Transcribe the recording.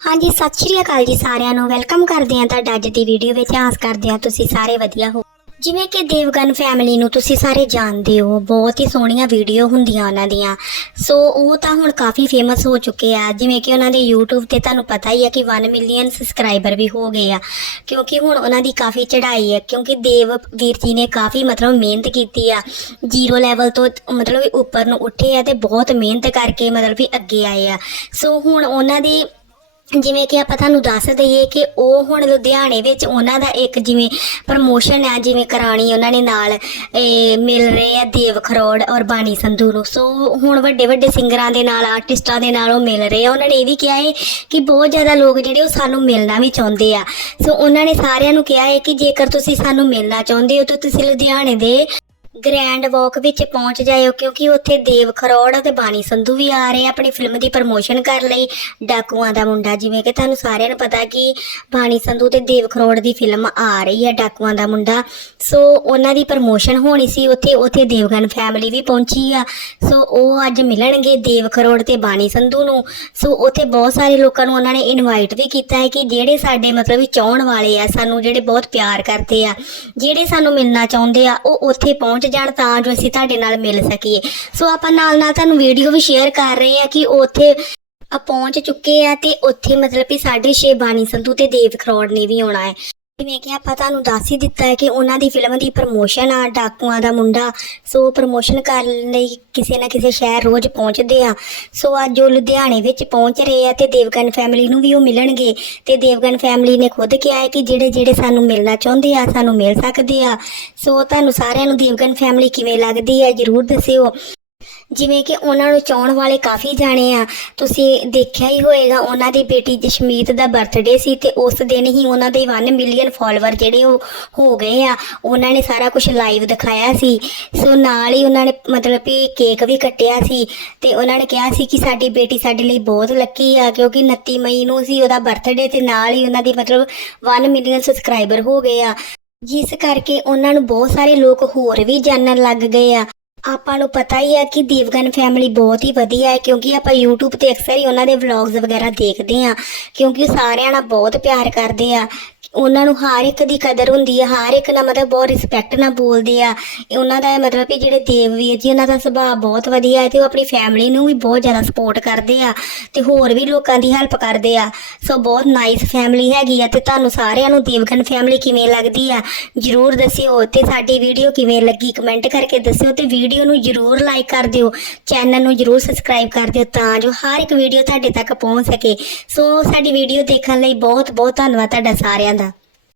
ਹਾਂਜੀ, ਸਤਿ ਸ਼੍ਰੀ ਅਕਾਲ ਜੀ ਸਾਰਿਆਂ ਨੂੰ। ਵੈਲਕਮ ਕਰਦੇ ਹਾਂ ਤੁਹਾਡਾ ਅੱਜ ਦੀ ਵੀਡੀਓ ਵਿੱਚ। ਆਸ ਕਰਦੇ ਹਾਂ ਤੁਸੀਂ ਸਾਰੇ ਵਧੀਆ ਹੋ। ਜਿਵੇਂ ਕਿ ਦੇਵਗਨ ਫੈਮਿਲੀ ਨੂੰ ਤੁਸੀਂ ਸਾਰੇ ਜਾਣਦੇ ਹੋ, ਬਹੁਤ ਹੀ ਸੋਹਣੀਆਂ ਵੀਡੀਓ ਹੁੰਦੀਆਂ ਉਹਨਾਂ ਦੀਆਂ। ਸੋ ਉਹ ਤਾਂ ਹੁਣ ਕਾਫੀ ਫੇਮਸ ਹੋ ਚੁੱਕੇ ਆ। ਜਿਵੇਂ ਕਿ ਉਹਨਾਂ ਦੇ YouTube ਤੇ ਤੁਹਾਨੂੰ ਪਤਾ ਹੀ ਆ ਕਿ 1 ਮਿਲੀਅਨ ਸਬਸਕ੍ਰਾਈਬਰ ਵੀ ਹੋ ਗਏ ਆ। ਕਿਉਂਕਿ ਹੁਣ ਉਹਨਾਂ ਦੀ ਕਾਫੀ ਚੜ੍ਹਾਈ ਹੈ ਕਿਉਂਕਿ ਦੇਵ ਵੀਰ ਜੀ ਨੇ ਕਾਫੀ ਮਤਲਬ ਮਿਹਨਤ ਕੀਤੀ ਆ। ਜ਼ੀਰੋ ਲੈਵਲ ਤੋਂ ਮਤਲਬ ਵੀ ਉੱਪਰ ਨੂੰ ਉੱਠੇ ਆ ਤੇ ਬਹੁਤ ਮਿਹਨਤ ਕਰਕੇ ਮਤਲਬ ਵੀ ਅੱਗੇ ਆਏ ਆ। ਸੋ ਹੁਣ ਉਹਨਾਂ ਦੀ ਜਿਵੇਂ ਕਿ ਆਪਾਂ ਤੁਹਾਨੂੰ ਦੱਸ ਦਈਏ ਕਿ ਉਹ ਹੁਣ ਲੁਧਿਆਣੇ ਵਿੱਚ ਉਹਨਾਂ ਦਾ ਇੱਕ ਜਿਵੇਂ ਪ੍ਰਮੋਸ਼ਨ ਹੈ ਜਿਵੇਂ ਕਰਾਣੀ ਉਹਨਾਂ ਨੇ ਨਾਲ ਮਿਲ ਰਹੇ ਆ ਦੇਵ ਖਰੋੜ ਔਰ ਬਾਣੀ ਸੰਧੂ ਨੂੰ। ਸੋ ਹੁਣ ਵੱਡੇ ਵੱਡੇ ਸਿੰਗਰਾਂ ਦੇ ਨਾਲ ਆਰਟਿਸਟਾਂ ਦੇ ਨਾਲ ਉਹ ਮਿਲ ਰਹੇ ਆ। ਉਹਨਾਂ ਨੇ ਇਹ ਵੀ ਕਿਹਾ ਹੈ ਕਿ ਬਹੁਤ ਜ਼ਿਆਦਾ ਲੋਕ ਜਿਹੜੇ ਉਹ ਸਾਨੂੰ ਮਿਲਣਾ ਵੀ ਚਾਹੁੰਦੇ ਆ। ਸੋ ਉਹਨਾਂ ਨੇ ਸਾਰਿਆਂ ਨੂੰ ਕਿਹਾ ਹੈ ਕਿ ਜੇਕਰ ਤੁਸੀਂ ਸਾਨੂੰ ਮਿਲਣਾ ਚਾਹੁੰਦੇ ਹੋ ਤਾਂ ਤੁਸੀਂ ਲੁਧਿਆਣੇ ਦੇ ਗ੍ਰੈਂਡ ਵਾਕ ਵਿੱਚ ਪਹੁੰਚ ਜਾਇਓ, ਕਿਉਂਕਿ ਉੱਥੇ ਦੇਵ ਖਰੋੜ ਅਤੇ ਬਾਣੀ ਸੰਧੂ ਵੀ ਆ ਰਹੇ ਆ, ਆਪਣੀ ਫਿਲਮ ਦੀ ਪ੍ਰਮੋਸ਼ਨ ਕਰਨ ਲਈ। ਡਾਕੂਆਂ ਦਾ ਮੁੰਡਾ, ਜਿਵੇਂ ਕਿ ਤੁਹਾਨੂੰ ਸਾਰਿਆਂ ਨੂੰ ਪਤਾ ਕਿ ਬਾਣੀ ਸੰਧੂ ਤੇ ਦੇਵ ਖਰੋੜ ਦੀ ਫਿਲਮ ਆ ਰਹੀ ਹੈ ਡਾਕੂਆਂ ਦਾ ਮੁੰਡਾ। ਸੋ ਉਹਨਾਂ ਦੀ ਪ੍ਰਮੋਸ਼ਨ ਹੋਣੀ ਸੀ, ਉੱਥੇ ਉੱਥੇ ਦੇਵਗਨ ਫੈਮਿਲੀ ਵੀ ਪਹੁੰਚੀ ਆ। ਸੋ ਉਹ ਅੱਜ ਮਿਲਣਗੇ ਦੇਵ ਖਰੋੜ ਤੇ ਬਾਣੀ ਸੰਧੂ ਨੂੰ। ਸੋ ਉੱਥੇ ਬਹੁਤ ਸਾਰੇ ਲੋਕਾਂ ਨੂੰ ਉਹਨਾਂ ਨੇ ਇਨਵਾਈਟ ਵੀ ਕੀਤਾ ਹੈ ਕਿ ਜਿਹੜੇ ਸਾਡੇ ਮਤਲਬ ਵੀ ਚਾਹਣ ਵਾਲੇ ਆ, ਸਾਨੂੰ ਜਿਹੜੇ ਬਹੁਤ ਪਿਆਰ ਕਰਦੇ ਆ, ਜਿਹੜੇ ਸਾਨੂੰ ਮਿਲਣਾ ਚਾਹੁੰਦੇ ਆ, ਉਹ ਉੱਥੇ ਪਹੁੰਚ ਜਾਣ ਤਾਂ ਜੋ ਅਸੀਂ ਤੁਹਾਡੇ ਨਾਲ ਮਿਲ ਸਕੀਏ। ਸੋ ਆਪਾਂ ਨਾਲ ਨਾਲ ਤੁਹਾਨੂੰ ਵੀਡੀਓ ਵੀ ਸ਼ੇਅਰ ਕਰ ਰਹੇ ਹਾਂ ਕਿ ਉਹ ਉੱਥੇ ਪਹੁੰਚ ਚੁੱਕੇ ਆ ਤੇ ਉੱਥੇ ਮਤਲਬ ਕਿ ਸਾਡੇ ਛੇ ਬਾਣੀ ਸੰਧੂ ਤੇ ਦੇਵ ਖਰੋੜ ਨੇ ਵੀ ਆਉਣਾ ਹੈ। ਜਿਵੇਂ ਕਿ ਆਪਾਂ ਤੁਹਾਨੂੰ ਦੱਸ ਹੀ ਦਿੱਤਾ ਹੈ ਕਿ ਉਹਨਾਂ ਦੀ ਫਿਲਮ ਦੀ ਪ੍ਰਮੋਸ਼ਨ ਆ, ਡਾਕੂਆਂ ਦਾ ਮੁੰਡਾ। ਸੋ ਪ੍ਰਮੋਸ਼ਨ ਕਰਨ ਲਈ ਕਿਸੇ ਨਾ ਕਿਸੇ ਸ਼ਹਿਰ ਰੋਜ਼ ਪਹੁੰਚਦੇ ਆ। ਸੋ ਅੱਜ ਉਹ ਲੁਧਿਆਣੇ ਵਿੱਚ ਪਹੁੰਚ ਰਹੇ ਆ ਤੇ ਦੇਵਗਨ ਫੈਮਿਲੀ ਨੂੰ ਵੀ ਉਹ ਮਿਲਣਗੇ। ਤੇ ਦੇਵਗਨ ਫੈਮਿਲੀ ਨੇ ਖੁਦ ਕਿਹਾ ਹੈ ਕਿ ਜਿਹੜੇ ਜਿਹੜੇ ਸਾਨੂੰ ਮਿਲਣਾ ਚਾਹੁੰਦੇ ਆ, ਸਾਨੂੰ ਮਿਲ ਸਕਦੇ ਆ। ਸੋ ਤੁਹਾਨੂੰ ਸਾਰਿਆਂ ਨੂੰ ਦੇਵਗਨ ਫੈਮਿਲੀ ਕਿਵੇਂ ਲੱਗਦੀ ਹੈ, ਜਰੂਰ ਦੱਸਿਓ। ਜਿਵੇਂ ਕਿ ਉਹਨਾਂ ਨੂੰ ਚਾਹਣ ਵਾਲੇ ਕਾਫੀ ਜਾਣੇ ਆ। ਤੁਸੀਂ ਦੇਖਿਆ ਹੀ ਹੋਏਗਾ, ਉਹਨਾਂ ਦੀ ਬੇਟੀ ਜਸ਼ਮੀਤ ਦਾ ਬਰਥਡੇ ਸੀ ਤੇ ਉਸ ਦਿਨ ਹੀ ਉਹਨਾਂ ਦੇ 1 ਮਿਲੀਅਨ ਫਾਲੋਅਰ ਜਿਹੜੇ ਉਹ ਹੋ ਗਏ ਆ। ਉਹਨਾਂ ਨੇ ਸਾਰਾ ਕੁਝ ਲਾਈਵ ਦਿਖਾਇਆ ਸੀ। ਸੋ ਨਾਲ ਹੀ ਉਹਨਾਂ ਨੇ ਮਤਲਬ ਕਿ ਕੇਕ ਵੀ ਕੱਟਿਆ ਸੀ ਤੇ ਉਹਨਾਂ ਨੇ ਕਿਹਾ ਸੀ ਕਿ ਸਾਡੀ ਬੇਟੀ ਸਾਡੇ ਲਈ ਬਹੁਤ ਲੱਕੀ ਆ, ਕਿਉਂਕਿ 29 ਮਈ ਨੂੰ ਸੀ ਉਹਦਾ ਬਰਥਡੇ ਤੇ ਨਾਲ ਹੀ ਉਹਨਾਂ ਦੀ ਮਤਲਬ 1 ਮਿਲੀਅਨ ਸਬਸਕ੍ਰਾਈਬਰ ਹੋ ਗਏ ਆ। ਜਿਸ ਕਰਕੇ ਉਹਨਾਂ ਨੂੰ ਬਹੁਤ ਸਾਰੇ ਲੋਕ ਹੋਰ ਵੀ ਜਾਣਨ ਲੱਗ ਗਏ ਆ। ਆਪਾਂ ਨੂੰ ਪਤਾ ਹੀ ਹੈ ਕਿ ਦੇਵਗਨ ਫੈਮਿਲੀ ਬਹੁਤ ਹੀ ਵਧੀਆ ਹੈ, ਕਿਉਂਕਿ ਆਪਾਂ YouTube ਤੇ ਅਕਸਰ ਹੀ ਉਹਨਾਂ ਦੇ ਵਲੌਗਸ ਵਗੈਰਾ ਦੇਖਦੇ ਆ ਕਿਉਂਕਿ ਸਾਰਿਆਂ ਨਾਲ ਬਹੁਤ ਪਿਆਰ ਕਰਦੇ ਆ। ਉਹਨਾਂ ਨੂੰ ਹਰ ਇੱਕ ਦੀ ਕਦਰ ਹੁੰਦੀ ਹੈ ਹਰ ਇੱਕ ਨਾਲ ਮਤਲਬ ਬਹੁਤ ਰਿਸਪੈਕਟ ਨਾਲ ਬੋਲਦੇ ਆ। ਇਹ ਉਹਨਾਂ ਦਾ ਮਤਲਬ ਕਿ ਜਿਹੜੇ ਦੇਵ ਵੀਰ ਜੀ, ਉਹਨਾਂ ਦਾ ਸੁਭਾਅ ਬਹੁਤ ਵਧੀਆ ਹੈ ਤੇ ਉਹ ਆਪਣੀ ਫੈਮਿਲੀ ਨੂੰ ਵੀ ਬਹੁਤ ਜ਼ਿਆਦਾ ਸਪੋਰਟ ਕਰਦੇ ਆ ਤੇ ਹੋਰ ਵੀ ਲੋਕਾਂ ਦੀ ਹੈਲਪ ਕਰਦੇ ਆ। ਸੋ ਬਹੁਤ ਨਾਈਸ ਫੈਮਿਲੀ ਹੈਗੀ ਆ ਤੇ ਤੁਹਾਨੂੰ ਸਾਰਿਆਂ ਨੂੰ ਦੇਵਗਨ ਫੈਮਿਲੀ ਕਿਵੇਂ ਲੱਗਦੀ ਆ, ਜਰੂਰ ਦੱਸਿਓ ਤੇ ਸਾਡੀ ਵੀਡੀਓ ਕਿਵੇਂ ਲੱਗੀ ਕਮੈਂਟ ਕਰਕੇ ਦੱਸਿਓ ਤੇ ਵੀਡੀਓ ਨੂੰ ਜਰੂਰ ਲਾਈਕ ਕਰ ਦਿਓ ਚੈਨਲ ਨੂੰ ਜਰੂਰ ਸਬਸਕ੍ਰਾਈਬ ਕਰ ਦਿਓ ਤਾਂ ਜੋ ਹਰ ਇੱਕ ਵੀਡੀਓ ਤੁਹਾਡੇ ਤੱਕ ਪਹੁੰਚ ਸਕੇ। ਸੋ ਸਾਡੀ ਵੀਡੀਓ ਦੇਖਣ ਲਈ ਬਹੁਤ ਬਹੁਤ ਧੰਨਵਾਦ ਤੁਹਾਡਾ ਸਾਰਿਆਂ ਦਾ। 한다.